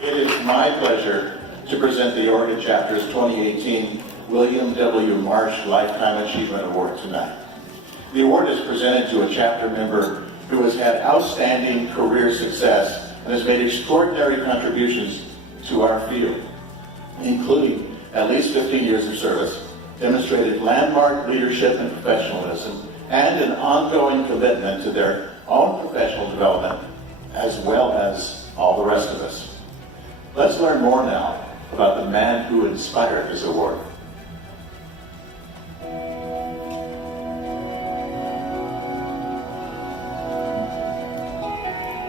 It is my pleasure to present the Oregon Chapter's 2018 William W. Marsh Lifetime Achievement Award tonight. The award is presented to a chapter member who has had outstanding career success and has made extraordinary contributions to our field, including at least 15 years of service, demonstrated landmark leadership and professionalism, and an ongoing commitment to their own professional development, as well as all the rest of us. Let's learn more now about the man who inspired this award.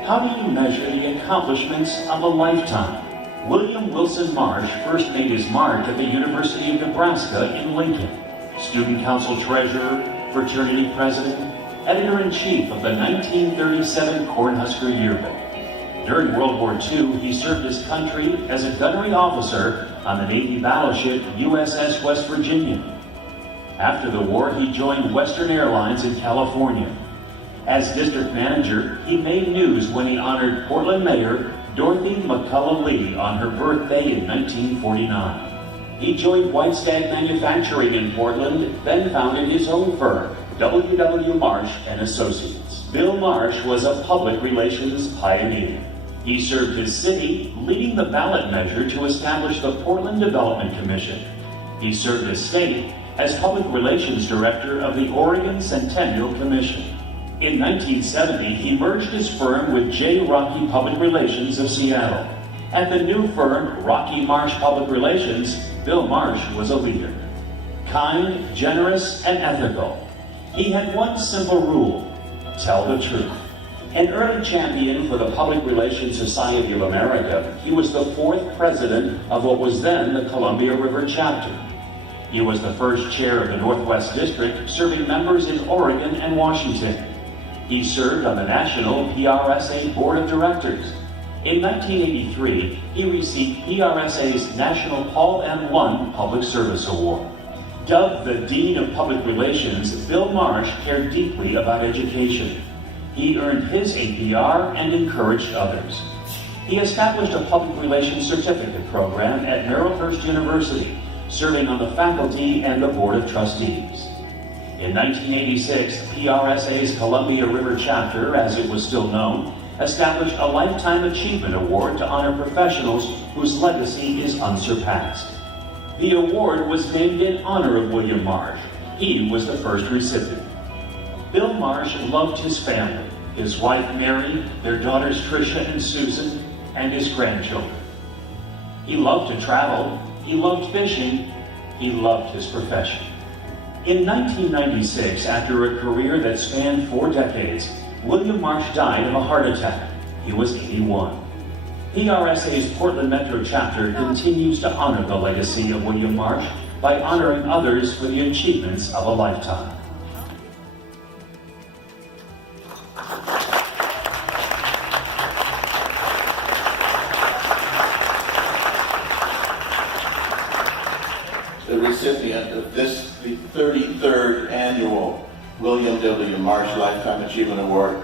How do you measure the accomplishments of a lifetime? William Wilson Marsh first made his mark at the University of Nebraska in Lincoln. Student council treasurer, fraternity president, editor-in-chief of the 1937 Cornhusker Yearbook. During World War II, he served his country as a gunnery officer on the Navy battleship USS West Virginia. After the war, he joined Western Airlines in California. As district manager, he made news when he honored Portland Mayor Dorothy McCullough Lee on her birthday in 1949. He joined White Stag Manufacturing in Portland, then founded his own firm, W.W. Marsh and Associates. Bill Marsh was a public relations pioneer. He served his city, leading the ballot measure to establish the Portland Development Commission. He served his state as public relations director of the Oregon Centennial Commission. In 1970, he merged his firm with J. Rocky Public Relations of Seattle. At the new firm, Rocky Marsh Public Relations, Bill Marsh was a leader. Kind, generous, and ethical. He had one simple rule: tell the truth. An early champion for the Public Relations Society of America, he was the fourth president of what was then the Columbia River chapter. He was the first chair of the Northwest District, serving members in Oregon and Washington. He served on the National PRSA Board of Directors. In 1983, he received PRSA's National Paul M. Lund Public Service Award. Dubbed the Dean of Public Relations, Bill Marsh cared deeply about education. He earned his APR and encouraged others. He established a public relations certificate program at Marylhurst University, serving on the faculty and the Board of Trustees. In 1986, PRSA's Columbia River chapter, as it was still known, established a Lifetime Achievement Award to honor professionals whose legacy is unsurpassed. The award was named in honor of William Marsh. He was the first recipient. Bill Marsh loved his family, his wife Mary, their daughters Tricia and Susan, and his grandchildren. He loved to travel, he loved fishing, he loved his profession. In 1996, after a career that spanned 4 decades, William Marsh died of a heart attack. He was 81. PRSA's Portland Metro chapter continues to honor the legacy of William Marsh by honoring others for the achievements of a lifetime. The recipient of this, the 33rd annual William W. Marsh Lifetime Achievement Award,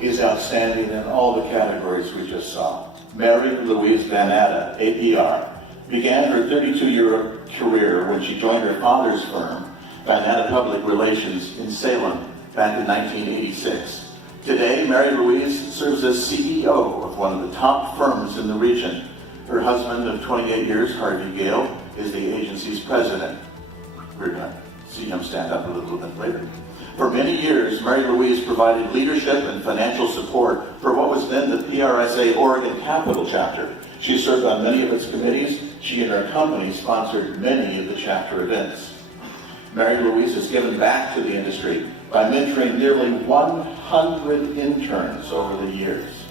is outstanding in all the categories we just saw. Mary Louise VanNatta, APR, began her 32-year career when she joined her father's firm, VanNatta Public Relations, in Salem back in 1986. Today, Mary Louise serves as CEO of one of the top firms in the region. Her husband of 28 years, Harvey Gale, is the agency's president. We're going to see him stand up a little bit later. For many years, Mary Louise provided leadership and financial support for what was then the PRSA Oregon Capital Chapter. She served on many of its committees. She and her company sponsored many of the chapter events. Mary Louise has given back to the industry by mentoring nearly 100 interns over the years.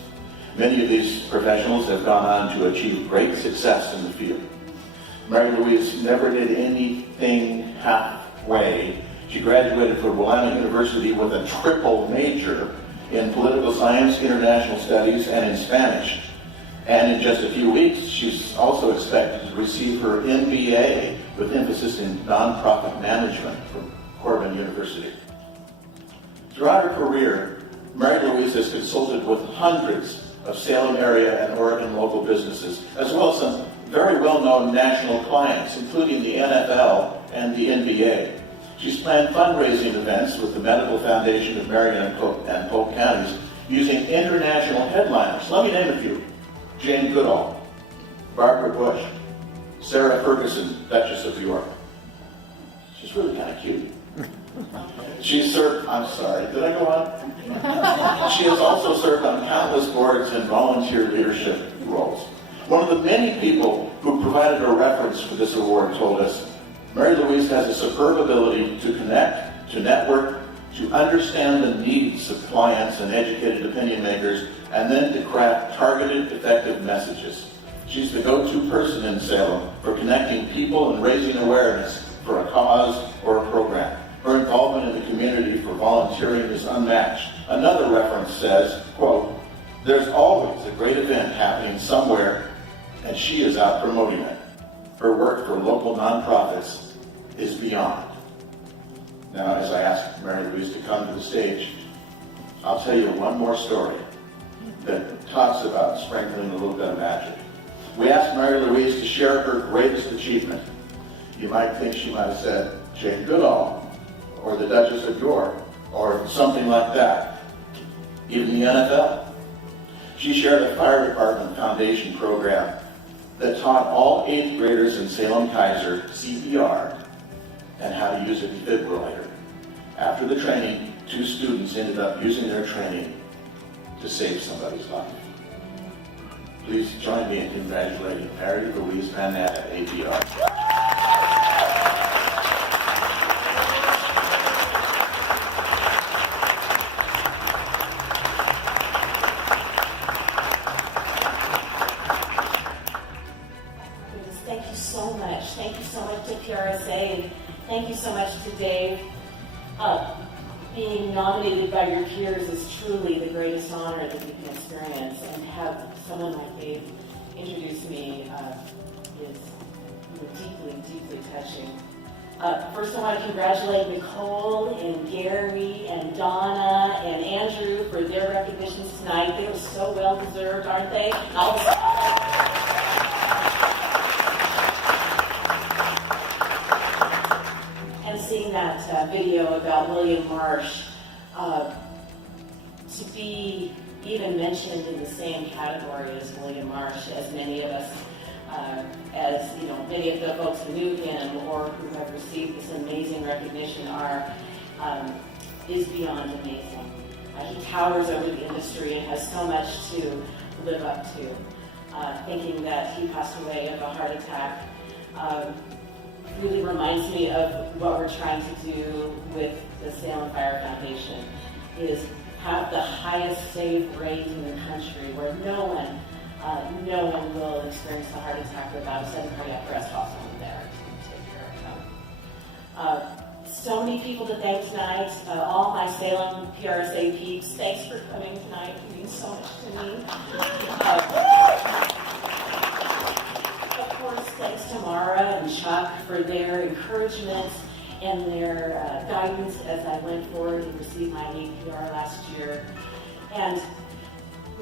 Many of these professionals have gone on to achieve great success in the field. Mary Louise never did anything halfway. She graduated from Willamette University with a triple major in political science, international studies, and in Spanish. And in just a few weeks, she's also expected to receive her MBA with emphasis in nonprofit management from Corban University. Throughout her career, Mary Louise has consulted with hundreds of Salem area and Oregon local businesses, as well as some very well-known national clients, including the NFL and the NBA. She's planned fundraising events with the Medical Foundation of Marion and Polk counties using international headliners. Let me name a few. Jane Goodall, Barbara Bush, Sarah Ferguson, Duchess of York. She's really kind of cute. She's served, I'm sorry, did I go on? She has also served on countless boards and volunteer leadership roles. One of the many people who provided a reference for this award told us, Mary Louise has a superb ability to connect, to network, to understand the needs of clients and educated opinion makers, and then to craft targeted, effective messages. She's the go-to person in Salem for connecting people and raising awareness for a cause or a program. Her involvement in the community for volunteering is unmatched. Another reference says, quote, there's always a great event happening somewhere, and she is out promoting it. Her work for local nonprofits is beyond. Now, as I ask Mary Louise to come to the stage, I'll tell you one more story that talks about sprinkling a little bit of magic. We asked Mary Louise to share her greatest achievement. You might think she might have said Jane Goodall, or the Duchess of York, or something like that. Even the NFL. She shared a fire department foundation program that taught all 8th graders in Salem-Kaiser CPR and how to use a defibrillator. After the training, 2 students ended up using their training to save somebody's life. Please join me in congratulating Mary Louise VanNatta, APR. Thank you so much. Thank you so much to PRSA, and thank you so much to Dave. Being nominated by your peers is truly the greatest honor that you can experience, and to have someone like Dave introduce me is deeply, deeply touching. First, I want to congratulate Nicole and Gary and Donna and Andrew for their recognitions tonight. They were so well deserved, aren't they? Seeing that video about William Marsh, to be even mentioned in the same category as William Marsh, as many of us, as you know, many of the folks who knew him or who have received this amazing recognition are, is beyond amazing. He towers over the industry and has so much to live up to. Thinking that he passed away of a heart attack really reminds me of what we're trying to do with the Salem Fire Foundation, is have the highest save rate in the country, where no one will experience a heart attack without a 7 cardiac arrest hospital there to take care of them. So many people to thank tonight, all my Salem PRSA peeps. Thanks for coming tonight. It means so much to me. Thanks to Mara and Chuck for their encouragement and their guidance as I went forward and received my APR last year. And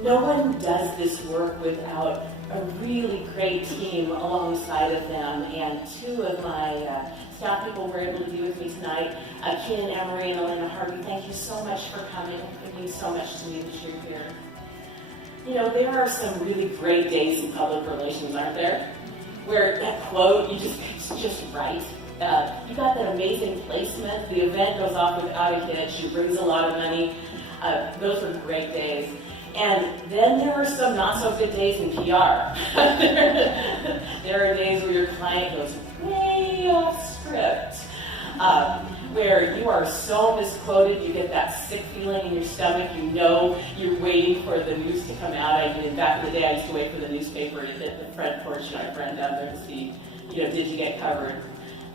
no one does this work without a really great team alongside of them. And 2 of my staff people were able to be with me tonight, Ken Emery and Elena Harvey. Thank you so much for coming. It means so much to me that you're here. You know, there are some really great days in public relations, aren't there? Where that quote, it's just right. You got that amazing placement. The event goes off without a hitch. It brings a lot of money. Those are great days. And then there are some not so good days in PR. There are days where your client goes way off script, where you are so misquoted, you get that sick feeling in your stomach. You know you're waiting for the news to come out. Back in the day, I used to wait for the newspaper to hit the front porch and I'd run down there to see, did you get covered?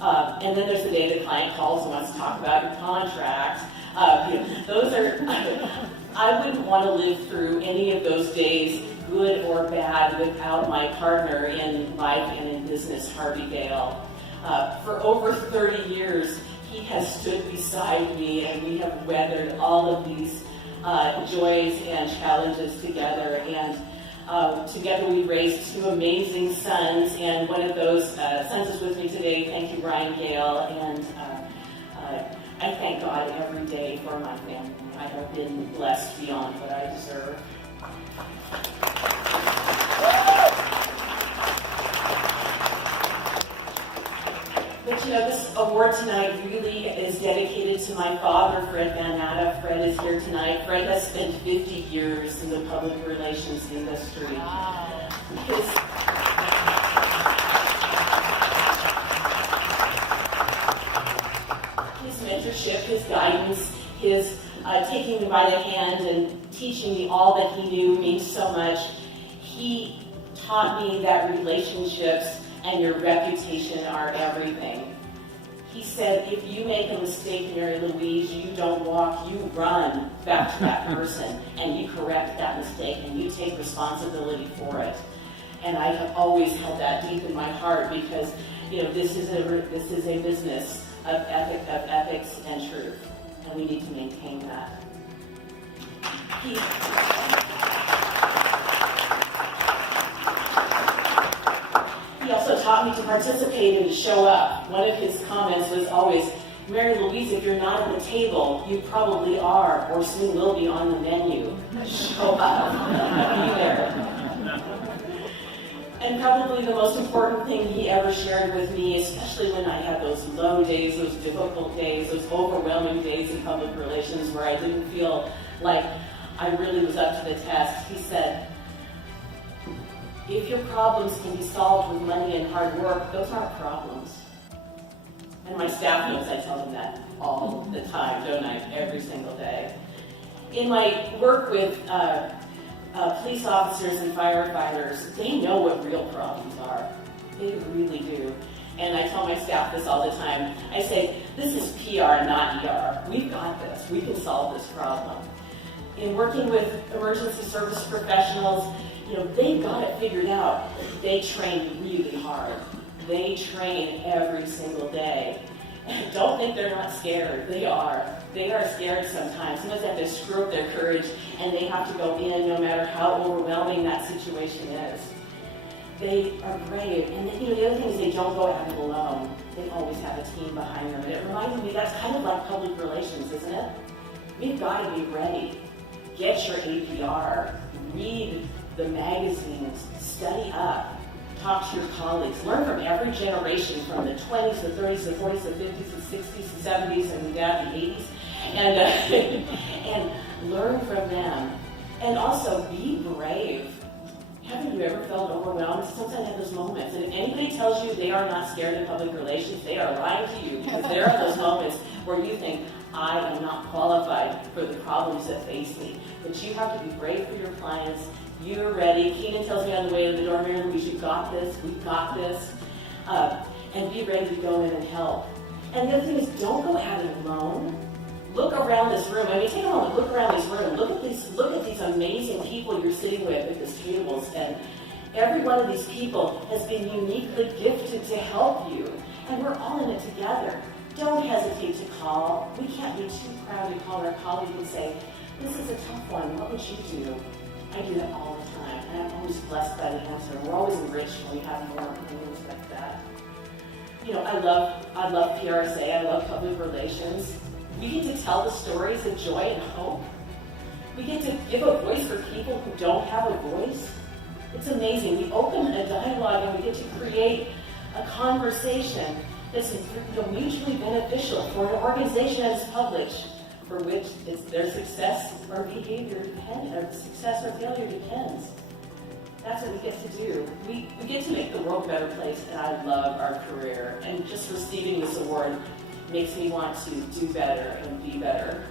And then there's the day the client calls and wants to talk about your contract. Those are, I wouldn't want to live through any of those days, good or bad, without my partner in life and in business, Harvey Dale. For over 30 years, he has stood beside me, and we have weathered all of these joys and challenges together. And together we raised two amazing sons, and one of those sons is with me today. Thank you, Ryan Gale. And I thank God every day for my family. I have been blessed beyond what I deserve. But this award tonight really is dedicated to my father, Fred VanNatta. Fred is here tonight. Fred has spent 50 years in the public relations industry. Wow. His mentorship, his guidance, his taking me by the hand and teaching me all that he knew means so much. He taught me that relationships and your reputation are everything. He said, if you make a mistake, Mary Louise, you don't walk, you run back to that person and you correct that mistake and you take responsibility for it. And I have always held that deep in my heart because, this is a business of ethics and truth, and we need to maintain that. He also taught me to participate and to show up. One of his comments was always, Mary Louise, if you're not at the table, you probably are, or soon will be on the menu. Show up. Be there. And probably the most important thing he ever shared with me, especially when I had those low days, those difficult days, those overwhelming days in public relations where I didn't feel like I really was up to the test, he said, if your problems can be solved with money and hard work, those aren't problems. And my staff knows I tell them that all the time, don't I? Every single day. In my work with police officers and firefighters, they know what real problems are. They really do. And I tell my staff this all the time. I say, this is PR, not ER. We've got this. We can solve this problem. In working with emergency service professionals, they've got it figured out. They train really hard. They train every single day. And don't think they're not scared. They are. They are scared sometimes. Sometimes they have to screw up their courage, and they have to go in no matter how overwhelming that situation is. They are brave. And the other thing is they don't go at it alone. They always have a team behind them. And it reminded me that's kind of like public relations, isn't it? We've got to be ready. Get your APR. Read the magazines. Study up. Talk to your colleagues. Learn from every generation, from the 20s, the 30s, the 40s, the 50s, the 60s, the 70s, and the 80s. And learn from them. And also be brave. Haven't you ever felt overwhelmed? Sometimes I have those moments. And if anybody tells you they are not scared of public relations, they are lying to you. Because there are those moments where you think, I am not qualified for the problems that face me. But you have to be brave for your clients. You're ready. Keenan tells me on the way to the door, Mary Louise, you've got this. We've got this. And be ready to go in and help. And the other thing is, don't go at it alone. Look around this room. Take a moment. Look around this room. Look at these amazing people you're sitting with at these tables. And every one of these people has been uniquely gifted to help you. And we're all in it together. Don't hesitate to call. We can't be too proud to call our colleague and say, this is a tough one. What would you do? I do that all the time. And I'm always blessed by the answer. We're always enriched when we have more opinions like that. I love PRSA. I love public relations. We get to tell the stories of joy and hope. We get to give a voice for people who don't have a voice. It's amazing. We open a dialogue and we get to create a conversation that's mutually beneficial for an organization that is published, for which their success or behavior depends, or success or failure depends. That's what we get to do. We get to make the world a better place, and I love our career. And just receiving this award makes me want to do better and be better.